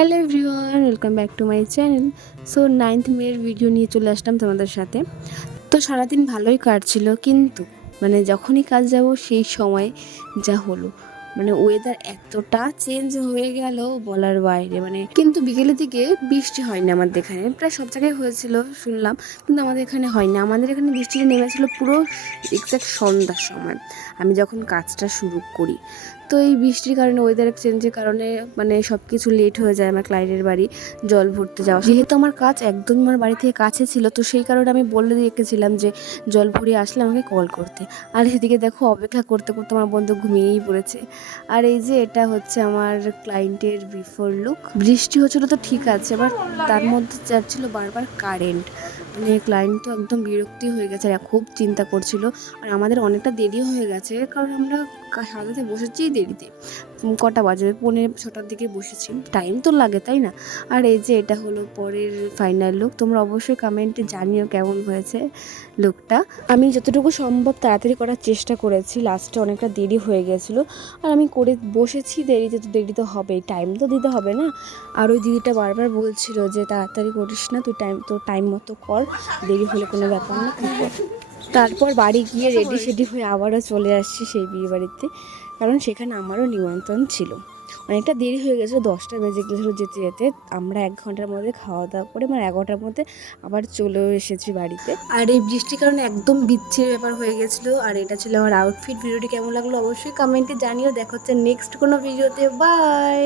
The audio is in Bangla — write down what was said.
Hello everyone, welcome back to my channel. So 9th মের ভিডিও নিয়ে চলে আসলাম তোমাদের সাথে। তো সারাদিন ভালোই কাটছিল, কিন্তু যখনই কাজ যাব সেই সময় যা হলো, ওয়েদার এতটা চেঞ্জ হয়ে গেল বলার বাইরে। কিন্তু বিকেলের দিকে বৃষ্টি হয়নি আমাদের এখানে, প্রায় সব জায়গায় হয়েছিল শুনলাম, কিন্তু আমাদের এখানে হয়নি। আমাদের এখানে বৃষ্টিটা নেমেছিল পুরো এক্স্যাক্ট সন্ধ্যার সময়, আমি যখন কাজটা শুরু করি। তো এই বৃষ্টির কারণে, ওয়েদার চেঞ্জের কারণে সব কিছু লেট হয়ে যায়। আমার ক্লায়েন্টের বাড়ি জল ভরতে যাওয়া, যেহেতু আমার কাজ একদম আমার বাড়ি থেকে কাছে ছিল, তো সেই কারণে আমি বলে রেখেছিলাম যে জল ভরিয়ে আসলে আমাকে কল করতে। আর এদিকে দেখো, অপেক্ষা করতে করতে আমার বন্ধু ঘুমিয়েই পড়েছে। আর এই যে এটা হচ্ছে আমার ক্লায়েন্টের বিফোর লুক। বৃষ্টি হচ্ছিল তো ঠিক আছে, আবার তার মধ্যে যাচ্ছিল বারবার কারেন্ট। ক্লায়েন্ট তো একদম বিরক্তি হয়ে গেছে, আর খুব চিন্তা করছিল। আর আমাদের অনেকটা দেরি হয়ে গেছে, কারণ আমরা সাজাতে বসেছি দেরিতে। কটা বাজে, 5:45টার দিকে বসেছি, টাইম তো লাগে তাই না। আর এই যে এটা হলো পরের ফাইনাল লুক। তোমরা অবশ্যই কমেন্টে জানিও কেমন হয়েছে লুকটা। আমি যতটুকু সম্ভব তাড়াতাড়ি করার চেষ্টা করেছি, লাস্টে অনেকটা দেরি হয়ে গেছিলো। আর আমি করে বসেছি, দেরি তো হবেই, টাইম তো দিতে হবে না। আর ওই দিদিটা বারবার বলছিল যে তাড়াতাড়ি করিস না, তুই টাইম মতো কর, দেরি হলে কোনো ব্যাপার না, তুই কর। তারপর বাড়ি গিয়ে রেডি সেডি হয়ে আবারও চলে আসছি সেই বিয়ে বাড়িতে, কারণ সেখানে আমারও নিমন্ত্রণ ছিল। অনেকটা দেরি হয়ে গেছিলো, 10টা বেজে গেছিলো যেতে যেতে। আমরা 1 ঘন্টার মধ্যে খাওয়া দাওয়া করে 11টার মধ্যে আবার চলেও এসেছি বাড়িতে। আর এই বৃষ্টির কারণে একদম বিচ্ছিরি ব্যাপার হয়ে গেছিলো। আর এটা ছিল আমার আউটফিট। ভিডিওটি কেমন লাগলো অবশ্যই কমেন্টে জানিও। দেখা হচ্ছে নেক্সট কোনো ভিডিওতে। বাই।